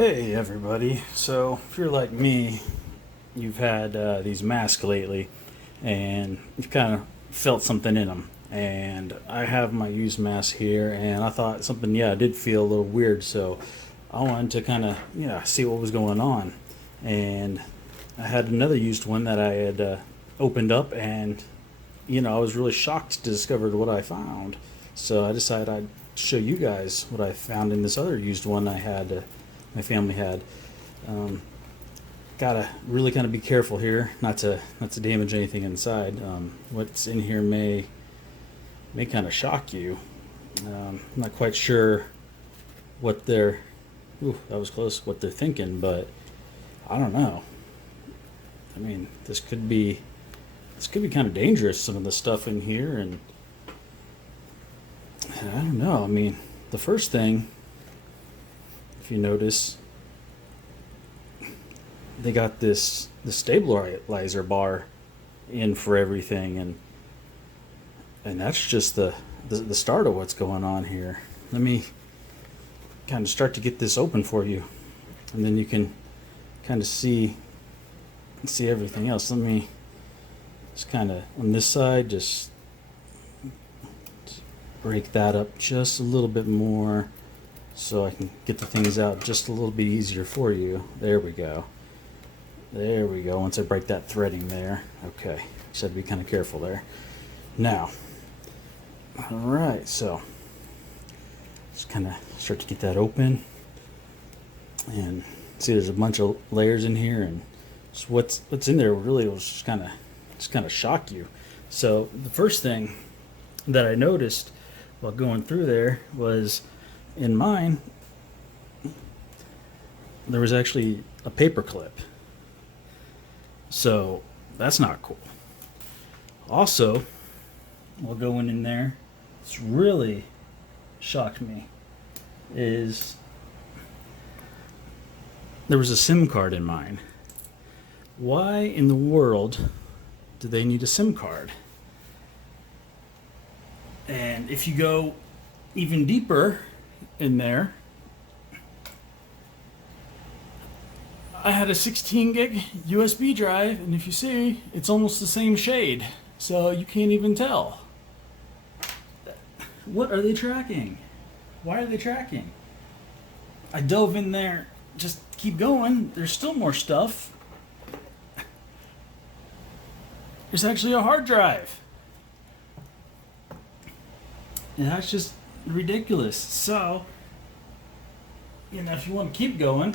Hey everybody. So if you're like me, you've had these masks lately and you've kind of felt something in them. And I have my used mask here and I thought something, yeah, did feel a little weird. So I wanted to kind of, see what was going on. And I had another used one that I had opened up and, I was really shocked to discover what I found. So I decided I'd show you guys what I found in this other used one I had. My family had. Gotta really kind of be careful here, not to damage anything inside. What's in here may kind of shock you. I'm not quite sure what they're. Ooh, that was close. What they're thinking, but I don't know. I mean, this could be kind of dangerous. Some of the stuff in here, and I don't know. I mean, the first thing, if you notice, they got the stabilizer bar in for everything, and that's just the start of what's going on here. Let me kind of start to get this open for you, and then you can kind of see everything else. Let me just kind of on this side just break that up just a little bit more so I can get the things out just a little bit easier for you. There we go. There we go. Once I break that threading there. Okay. Just have to be kind of careful there. Now, all right. So, just kind of start to get that open. And see there's a bunch of layers in here, and just what's in there really will just kind of shock you. So, the first thing that I noticed while going through there was in mine there was actually a paper clip. So that's not cool. Also, while going in there, it's really shocked me is there was a SIM card in mine. Why in the world do they need a SIM card? And if you go even deeper in there, I had a 16 gig USB drive, and if you see, it's almost the same shade, so you can't even tell. What are they tracking? Why are they tracking? I dove in there, just keep going, there's still more stuff. There's actually a hard drive. And that's just ridiculous. So, if you want to keep going,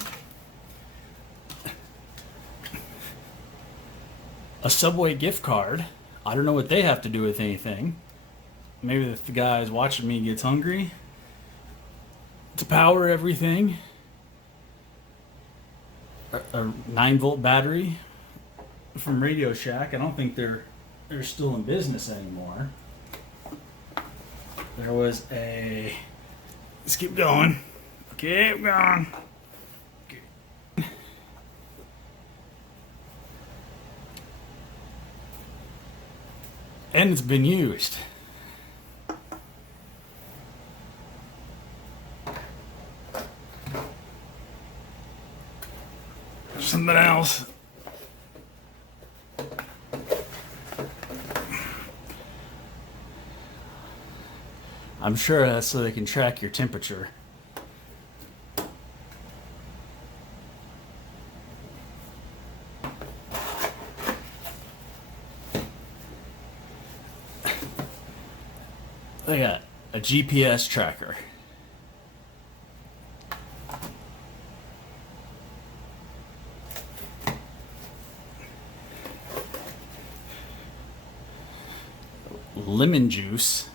a Subway gift card. I don't know what they have to do with anything. Maybe if the guy watching me gets hungry. To power everything. A 9-volt battery from Radio Shack. I don't think they're still in business anymore. There was a. Let's keep going. Keep going. And it's been used. Something else. I'm sure that's so they can track your temperature. They got a GPS tracker. Lemon juice.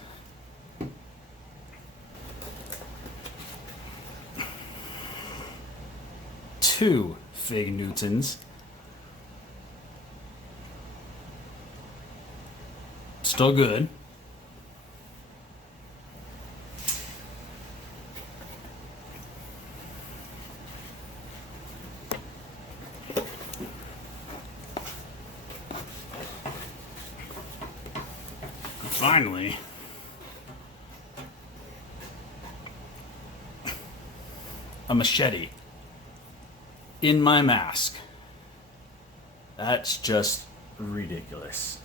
Two Fig Newtons. Still good. Finally, a machete. in my mask. That's just ridiculous.